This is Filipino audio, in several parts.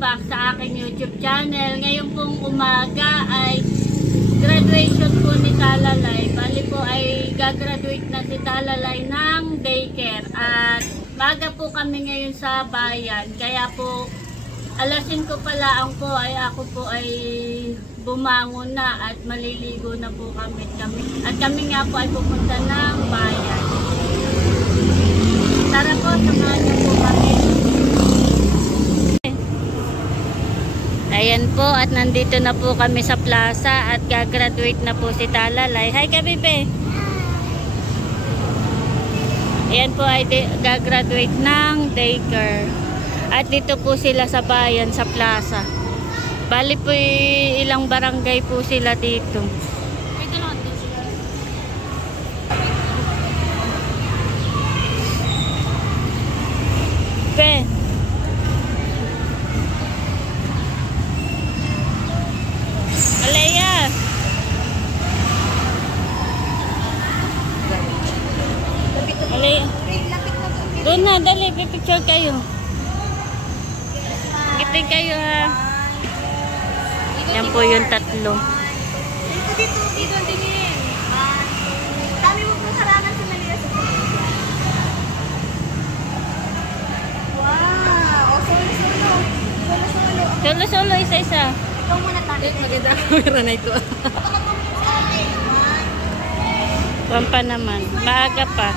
back sa aking YouTube channel. Ngayon pong umaga ay graduation po ni Talalay. Bali po ay gagraduate na si Talalay ng daycare. At baga po kami ngayon sa bayan. Kaya po alasin ko pala ang po ay ako po ay bumangon na at maliligo na po kami. At kami nga po ay pupunta ng bayan. Tara po, samahan niyo po kami. Ayan po, at nandito na po kami sa plaza at gagraduate na po si Talalay. Hi ka, bebe! Ayan po ay gagraduate ng daycare. At dito po sila sa bayan, sa plaza. Bali po ilang barangay po sila dito. Pe! Alea! Alea! Doon na, dali, pipicture kayo. Giting kayo ha. Yan po yung tatlo. Dito ang tingin. Kami mo po sarangan sa Malia. Wow! Solo-solo. Solo-solo. Solo-solo, isa-isa. Ikaw muna tayo. Maganda camera na ito. Pampa naman. Maaga pa.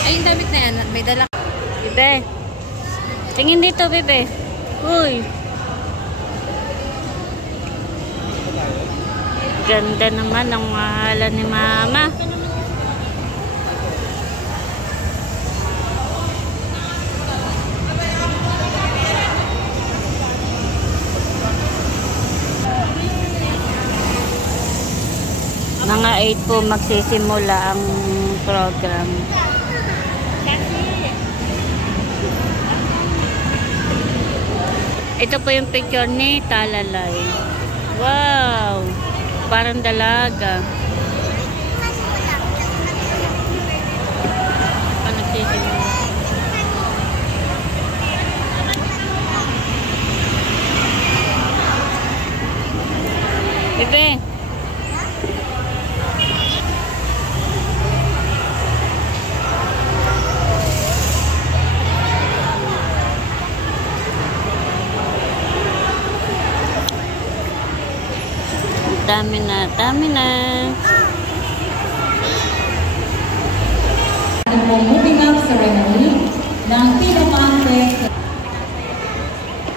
Ay, yung damit na yan. May dala. Bebe. Tingin dito, bebe. Uy. Ganda naman ang mahala ni mama. Mga 8 po magsisimula ang program. Ito po yung picture ni Talalay. Wow! Parang dalaga. Nagsisimula. Bebe! Dami na, dami na. Ang moving up ceremony ng Pinamante.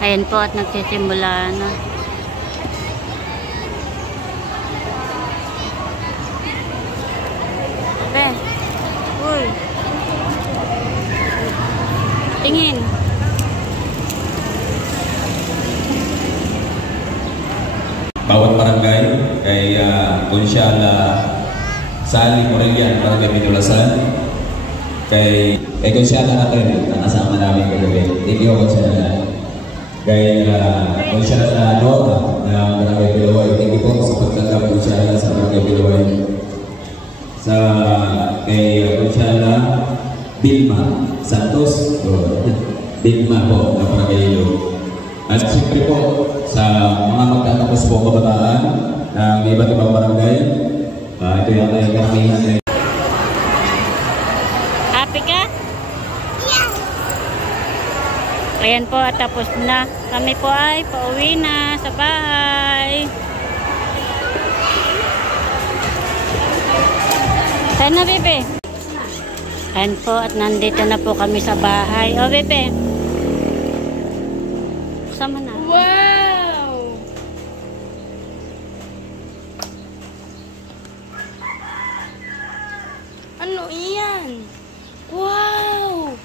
Ayan po at nagsisimula na. Be. Uy. Tingin. Bawat barangay kay Konsyala Sally Morelian, Barangay Minulasan, kay Konsyala natin na kasama namin kagabi. Thank you, Konsyala. Kay Konsyala Nora ng Barangay Pilaway. Thank you po sa pagtanggap Konsyala sa Barangay Pilaway. Sa kay Konsyala Dilma Santos, Dilma po ng Barangay Ilo. At siyempre po sa mga magtatapos po kabataan ng iba't ibang barangay, ito yung karamihan. Happy ka? Yeah! Ayan po at tapos na. Kami po ay pauwi na sa bahay. Saan na, bebe? Ayan po at nandito na po kami sa bahay. O, bebe. Sama na. Wow! Ano iyan? Wow!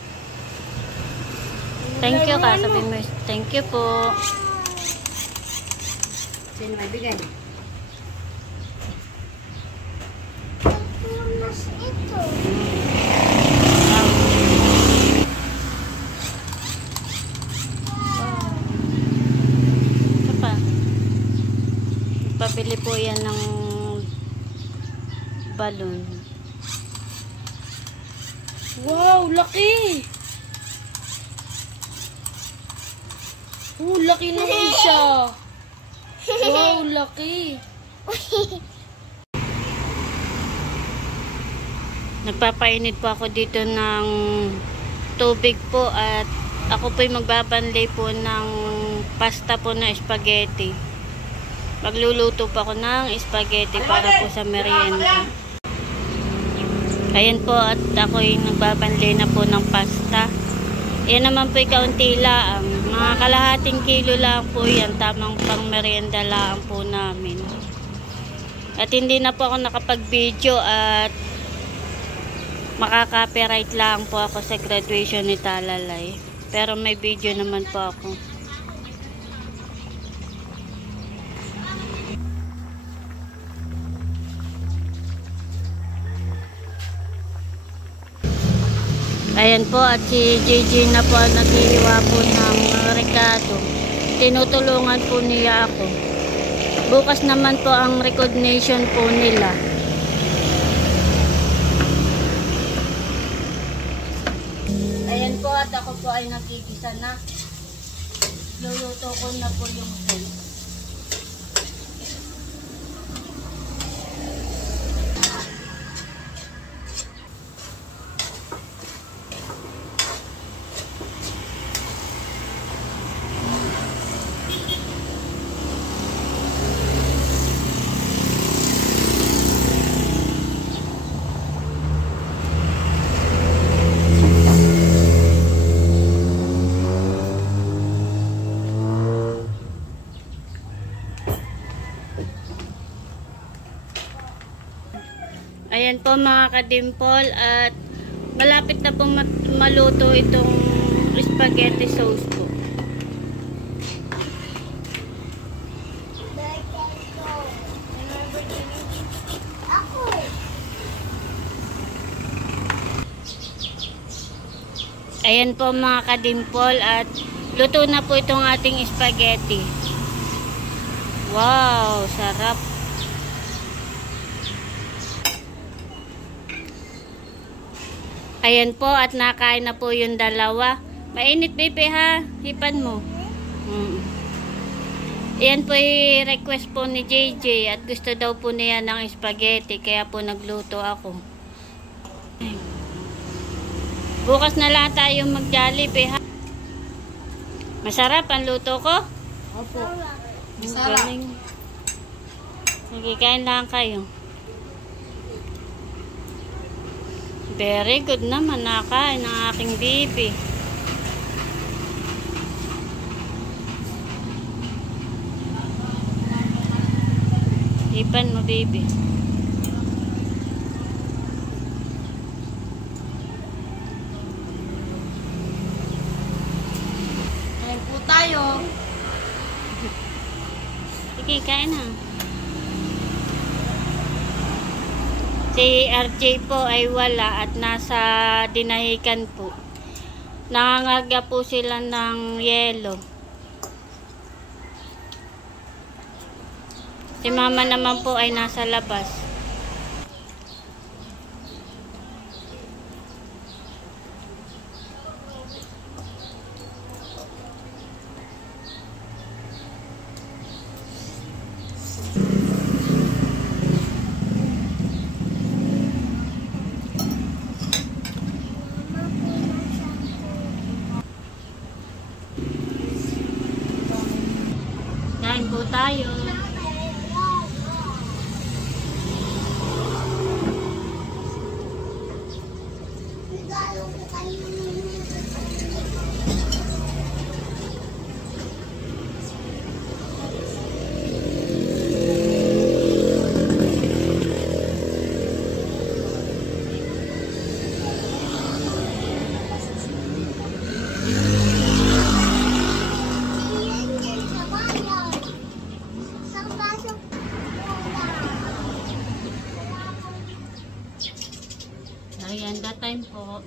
Thank you ka. Sabi mo, thank you po. Sino may bigay? Ito. Pabili po yan ng balon. Wow, laki! Laki ng isa. Wow, laki. Nagpapainit po ako dito ng tubig po at ako po'y magbabanlay po ng pasta po na spaghetti. Magluluto pa ako ng spaghetti para po sa merienda. Ayan po at ako'y nagbabanlay na po ng pasta. Yan naman po'y kaunti lang. Mga kalahating kilo lang po yan. Tamang pang merienda lang po namin. At hindi na po ako nakapag-video at makaka-copyright lang po ako sa graduation ni Talalay. Pero may video naman po ako. Ayan po at si JJ na po ang naghihiwa po ng rekado. Tinutulungan po niya ako. Bukas naman po ang recognition po nila. Ayan po at ako po ay nagigisa na. Luluto ko na po yung sauce. Ayan po mga kadimpol at malapit na po maluto itong spaghetti sauce po. Ayan po mga kadimpol at luto na po itong ating spaghetti. Wow, sarap. Ayan po at nakain na po yung dalawa. Mainit baby ha, hipan mo. Ayan po yung request po ni JJ at gusto daw po niya ng spaghetti kaya po nagluto ako. Bukas na lang tayo mag-Jollibee ha. Masarap ang luto ko? Opo. Masarap. Sige, kain lang kayo. Very good naman, nakain ng aking baby. Ipan mo baby. Ayan po tayo. Sige, kain na. Si RJ po ay wala at nasa dinahikan po. Nangangarga po sila ng yelo. Si mama naman po ay nasa labas. Kain po tayo. Ayan, that time po.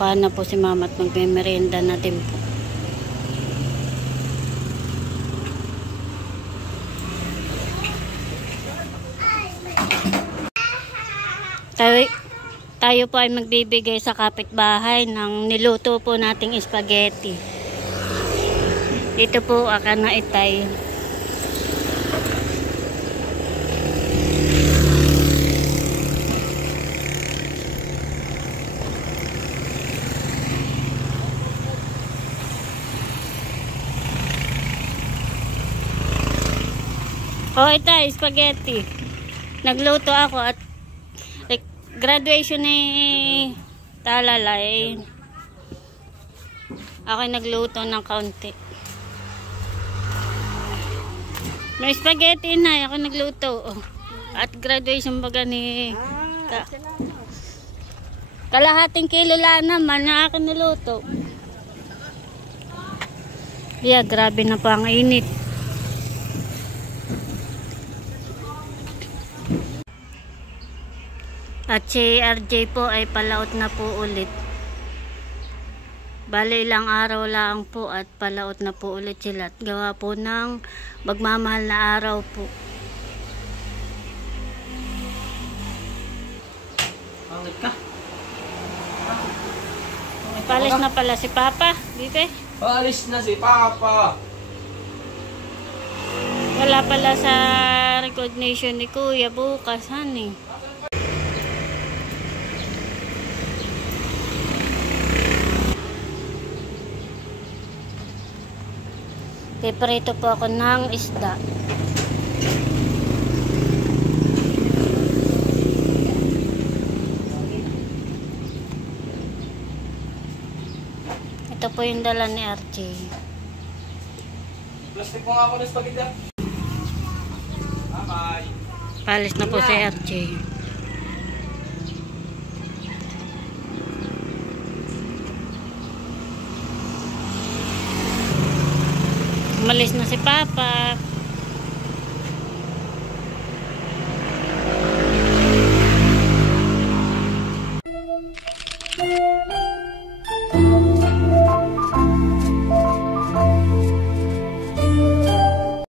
Kuha na po si mama at magme-merienda na din po. Tayo po ay magbibigay sa kapitbahay ng niluto po nating spaghetti. Dito po akan na itay. Itay, spaghetti. Nagluto ako at graduation ni Talalay. Ako nagluto ng kaunti. May spaghetti na, ako nagluto. At graduation baga ni kalahating kilo lang naman na ako niluto. Yeah, grabe na po ang init. At si RJ po ay palaot na po ulit. Bale ilang araw lang po at palaot na po ulit sila. At gawa po ng magmamahal na araw po. Pangit ka? Palis na pala si Papa, Bibe. Palis na si Papa. Wala pala sa recognition ni Kuya bukas, honey. Piprito po ako ng isda. Ito po yung dala ni RJ. Plastic mo nga ako ng spaghetti. Bye-bye. Palis na po si RJ. Umalis na si Papa.